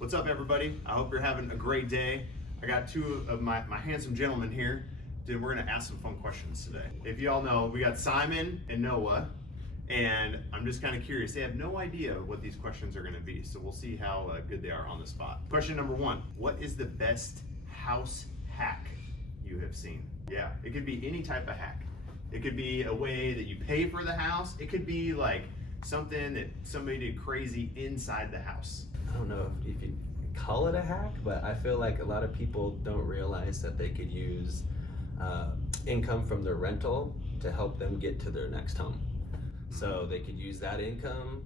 What's up, everybody? I hope you're having a great day. I got two of my handsome gentlemen here. Dude, we're gonna ask some fun questions today. If you all know, we got Simon and Noah, and I'm just kind of curious. They have no idea what these questions are gonna be, so we'll see how good they are on the spot. Question number one, what is the best house hack you have seen? Yeah, it could be any type of hack. It could be a way that you pay for the house. It could be like something that somebody did crazy inside the house. I don't know if you call it a hack, but I feel like a lot of people don't realize that they could use income from their rental to help them get to their next home. So they could use that income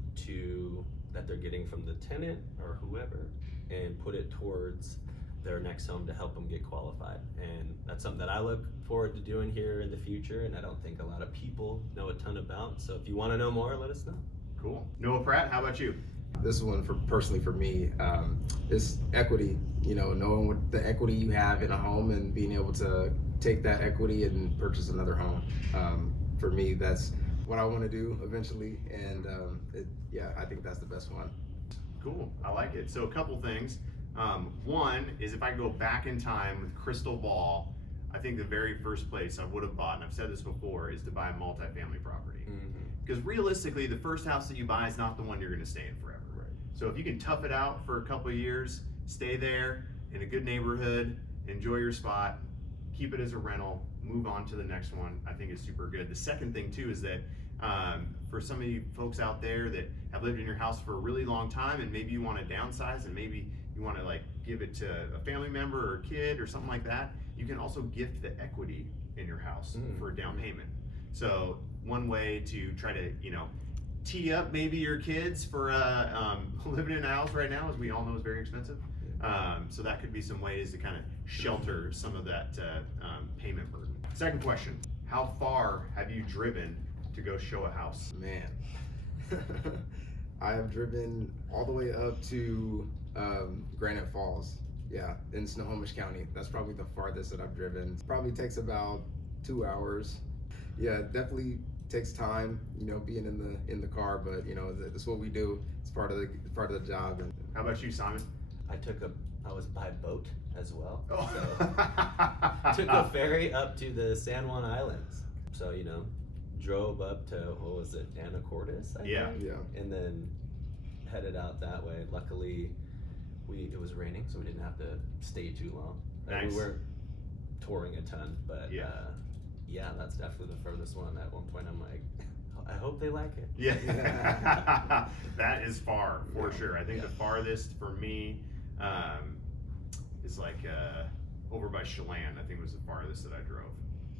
that they're getting from the tenant or whoever and put it towards their next home to help them get qualified. And that's something that I look forward to doing here in the future, and I don't think a lot of people know a ton about. So if you want to know more, let us know. Cool. Noah Pratt, how about you? This one personally for me is equity. You know, knowing what the equity you have in a home and being able to take that equity and purchase another home. For me, that's what I want to do eventually, and I think that's the best one. Cool, I like it. So a couple things. One is if I go back in time with crystal ball, I think the very first place I would have bought, and I've said this before, is to buy a multifamily property. Because realistically, the first house that you buy is not the one you're going to stay in forever. Right. So if you can tough it out for a couple of years, stay there in a good neighborhood, enjoy your spot, keep it as a rental, move on to the next one, I think is super good. The second thing too is that for some of you folks out there that have lived in your house for a really long time, and maybe you want to downsize and maybe you want to like give it to a family member or a kid or something like that, you can also gift the equity in your house for a down payment. So one way to try to, tee up maybe your kids for living in a house right now, as we all know, is very expensive. So that could be some ways to kind of shelter some of that payment burden. Second question, how far have you driven to go show a house? Man, I have driven all the way up to Granite Falls, in Snohomish County. That's probably the farthest that I've driven. Probably takes about 2 hours. Yeah, definitely takes time, being in the car, but that's what we do. It's part of the job. And how about you, Simon? I was by boat as well. Oh. So took a ferry up to the San Juan Islands. So, drove up to, what was it, Anacortes, I think? And then headed out that way. Luckily, it was raining, so we didn't have to stay too long. Nice. We weren't touring a ton, but that's definitely the furthest one. At one point, I'm like, I hope they like it. Yeah, that is far for sure. I think the farthest for me is like over by Chelan. I think was the farthest that I drove.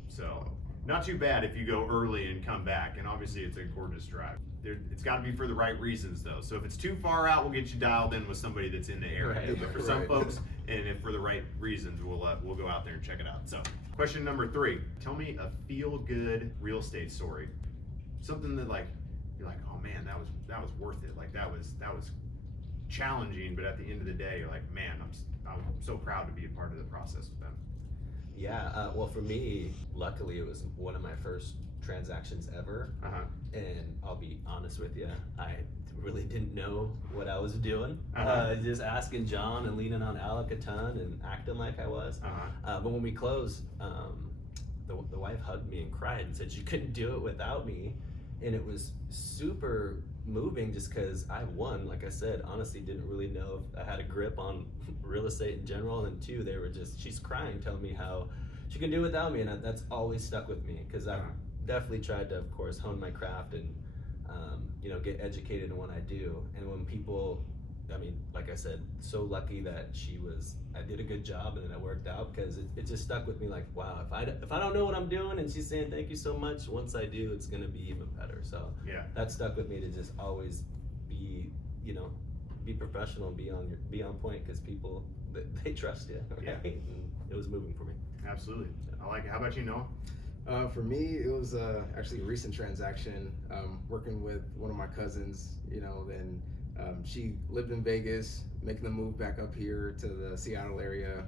So not too bad if you go early and come back. And obviously it's a gorgeous drive. It's got to be for the right reasons though. So if it's too far out, we'll get you dialed in with somebody that's in the area. Right. But for some folks, and if for the right reasons, we'll go out there and check it out. So question number 3, tell me a feel-good real estate story. Something that like you're like, oh man, that was worth it. Like that was challenging, but at the end of the day, you're like, man, I'm so proud to be a part of the process with them. Yeah, well, for me, luckily, it was one of my first transactions ever. And I'll be honest with you, I really didn't know what I was doing. Just asking John and leaning on Alec a ton and acting like I was. But when we closed, the wife hugged me and cried and said she couldn't do it without me. And it was super moving just because like I said, honestly didn't really know if I had a grip on real estate in general, and 2, they were she's crying, telling me how she can do it without me, and that's always stuck with me because I've definitely tried to, of course, hone my craft and get educated in what I do. And when people, like I said, so lucky that I did a good job and it worked out, because it just stuck with me like, wow, if I don't know what I'm doing and she's saying thank you so much, once I do, it's gonna be even better. So that stuck with me to just always be professional and be on point, because people, they trust you, right? And it was moving for me. Absolutely, I like it. How about you, Noah? For me, it was actually a recent transaction, working with one of my cousins, and she lived in Vegas, making the move back up here to the Seattle area,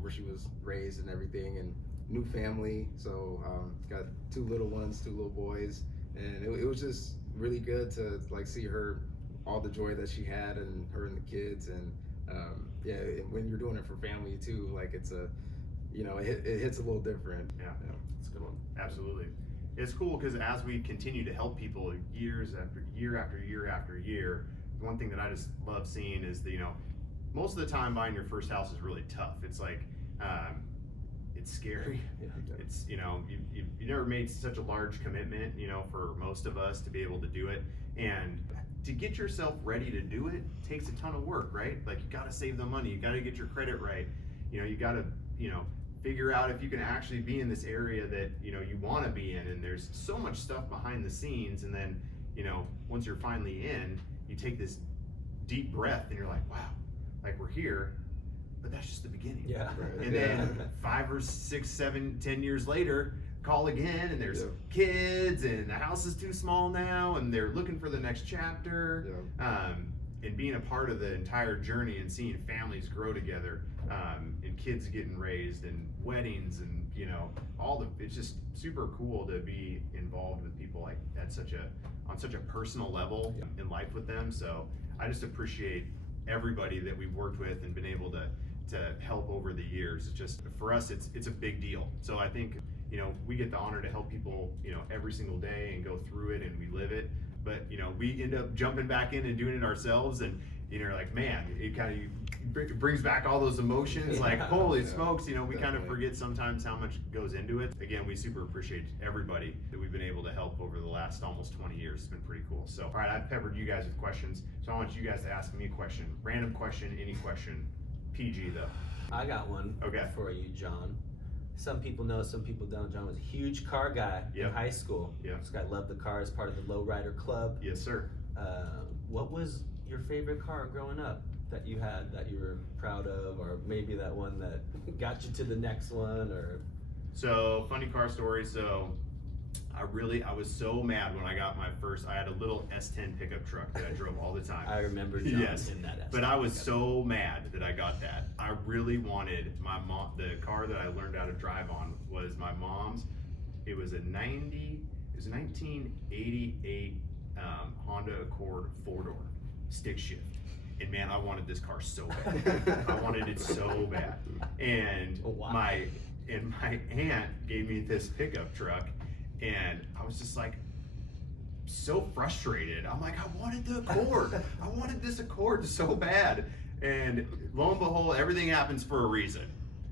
where she was raised and everything, and new family. So got 2 little ones, 2 little boys, and it was just really good to like see her, all the joy that she had, and her and the kids, and Yeah, when you're doing it for family too, like it's a, it hits a little different. Yeah. It's a good one. Absolutely. It's cool because as we continue to help people years after year after year after year, one thing that I just love seeing is most of the time buying your first house is really tough. It's like, it's scary. Yeah. It's, you never made such a large commitment, for most of us to be able to do it. And to get yourself ready to do it takes a ton of work, right? Like you got to save the money, you got to get your credit right. You got to, figure out if you can actually be in this area that, you want to be in. And there's so much stuff behind the scenes. And then, once you're finally in, you take this deep breath and you're like, wow, like we're here. But that's just the beginning. Yeah. Right. And then 5 or 6, 7, 10 years later, call again, and there's kids, and the house is too small now, and they're looking for the next chapter. And being a part of the entire journey and seeing families grow together, and kids getting raised, and weddings, and it's just super cool to be involved with people like on such a personal level in life with them. So I just appreciate everybody that we've worked with and been able to help over the years. It's just, for us, it's a big deal. So I think, we get the honor to help people, every single day and go through it, and we live it. But, we end up jumping back in and doing it ourselves, and, like, man, it kind of brings back all those emotions, like, holy smokes, we kind of forget sometimes how much goes into it. Again, we super appreciate everybody that we've been able to help over the last almost 20 years. It's been pretty cool. So, all right, I've peppered you guys with questions, so I want you guys to ask me a question. Random question, any question. PG, though. I got one for you, John. Some people know, some people don't. John was a huge car guy in high school. This guy loved the cars, part of the lowrider club. Yes, sir. What was your favorite car growing up that you had that you were proud of, or maybe that one that got you to the next one? Or so, funny car story. So I was so mad when I got my first. I had a little S10 pickup truck that I drove all the time. I remember John in that S10 but I was so mad that I got that. I really wanted my mom. The car that I learned how to drive on was my mom's. It was a 1988 Honda Accord 4-door stick shift. And man, I wanted this car so bad. I wanted it so bad. And my aunt gave me this pickup truck. And I was just like, so frustrated. I'm like, I wanted the Accord. I wanted this Accord so bad. And lo and behold, everything happens for a reason.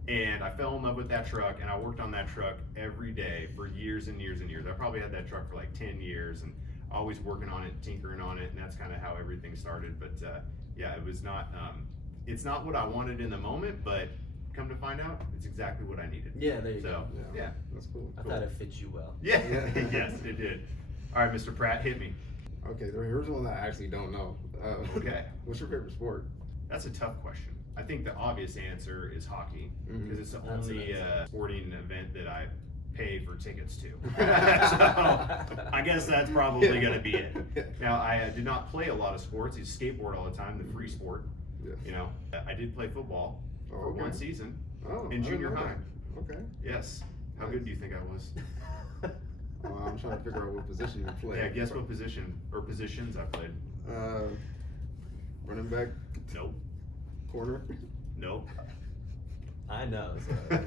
And I fell in love with that truck, and I worked on that truck every day for years and years and years. I probably had that truck for like 10 years, and always working on it, tinkering on it, and that's kind of how everything started. But it was not, it's not what I wanted in the moment, but come to find out, it's exactly what I needed. Yeah, there you go. Yeah, that's cool. I thought it fit you well. Yeah, yes, it did. All right, Mr. Pratt, hit me. Okay, here's one that I actually don't know. Okay. What's your favorite sport? That's a tough question. I think the obvious answer is hockey, because it's the only sporting event that I pay for tickets to. So I guess that's probably going to be it. Now, I did not play a lot of sports. I skateboard all the time, the free sport. Yes. I did play football for one season in junior high. Okay. Yes. How good do you think I was? I'm trying to figure out what position you play. Yeah, guess what position or positions I played. Running back. Nope. Corner. Nope. I know. So you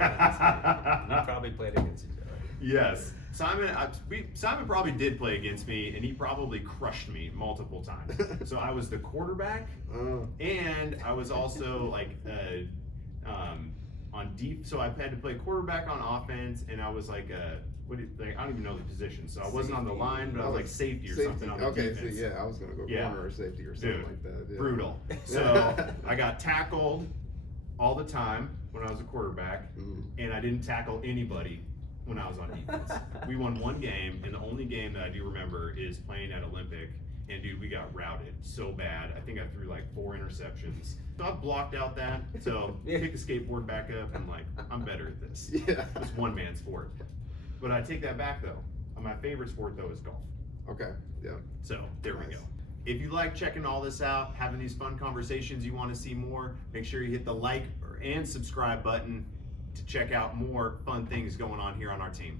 probably played against each other. Yes. Simon probably did play against me, and he probably crushed me multiple times. So I was the quarterback, and I was also like on deep. So I had to play quarterback on offense, and I was like I don't even know the position. So I wasn't on the line, but I was like safety or something on the defense. So yeah, I was gonna go corner or safety or something like that. Yeah. Brutal. So I got tackled all the time when I was a quarterback, and I didn't tackle anybody when I was on defense. We won one game, and the only game that I do remember is playing at Olympic, and dude, we got routed so bad. I think I threw like 4 interceptions. So I blocked out that, so pick the skateboard back up, and like, I'm better at this. Yeah. It's one-man sport. But I take that back though. My favorite sport though is golf. Okay, yeah. So there we go. If you like checking all this out, having these fun conversations, you want to see more, make sure you hit the like and subscribe button to check out more fun things going on here on our team.